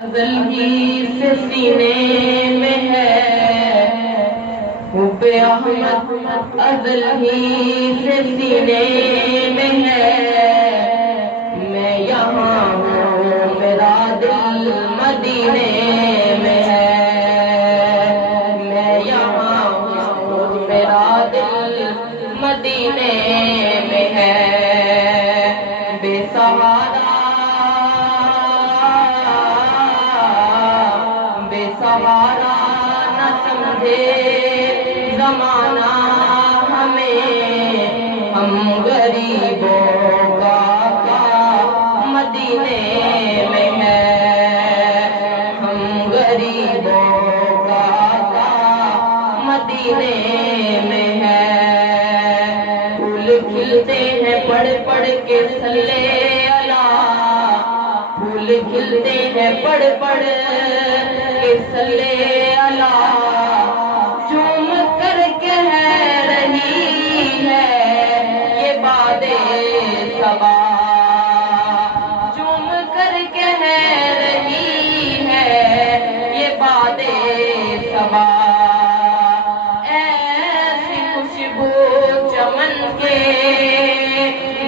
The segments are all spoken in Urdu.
ازل ہی سے سینے میں ہے حب احمد، ازل ہی سے سینے میں ہے۔ میں یہاں ہوں میرا دل مدینے میں ہے، میں یہاں ہوں میرا دل مدینے میں ہے۔ بے سہارا سہارا نہ سمجھے زمانہ ہمیں، ہم غریبوں کا مدینے میں ہے، ہم غریبوں کا مدینے میں ہے۔ پھول کھلتے ہیں پڑھ پڑھ کے صلی اللہ، پھول کھلتے ہیں پڑھ پڑھ صلی اللہ، جھوم کر کہہ رہی ہے یہ باد صبا، جھوم کر کہہ رہی ہے یہ باد صبا۔ ایسی خوشبو چمن کے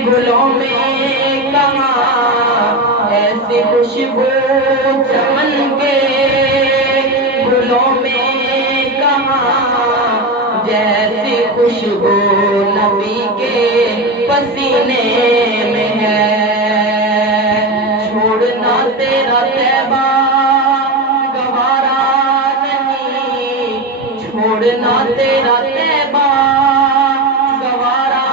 گلوں میں کہاں، ایسی خوشبو چمن کے گلوں میں کہاں، جیسی خوشبو نبی کے پسینے میں ہے۔ چھوڑنا تیرا طیبہ گوارا نہیں، چھوڑنا تیرا طیبہ گوارا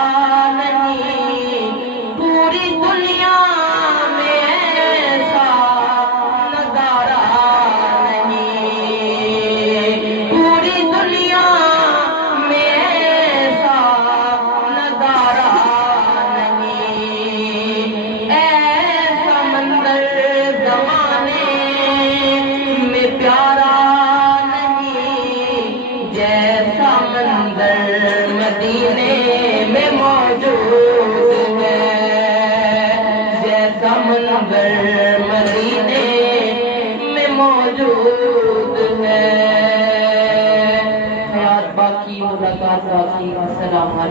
نہیں، پوری دنیا میں ایسا نظارہ جیسا منظر مدینے میں موجود ہے، جیسا منظر مدینے میں موجود ہے۔ حیات باقی، ملاقات باقی۔ السلام علیکم۔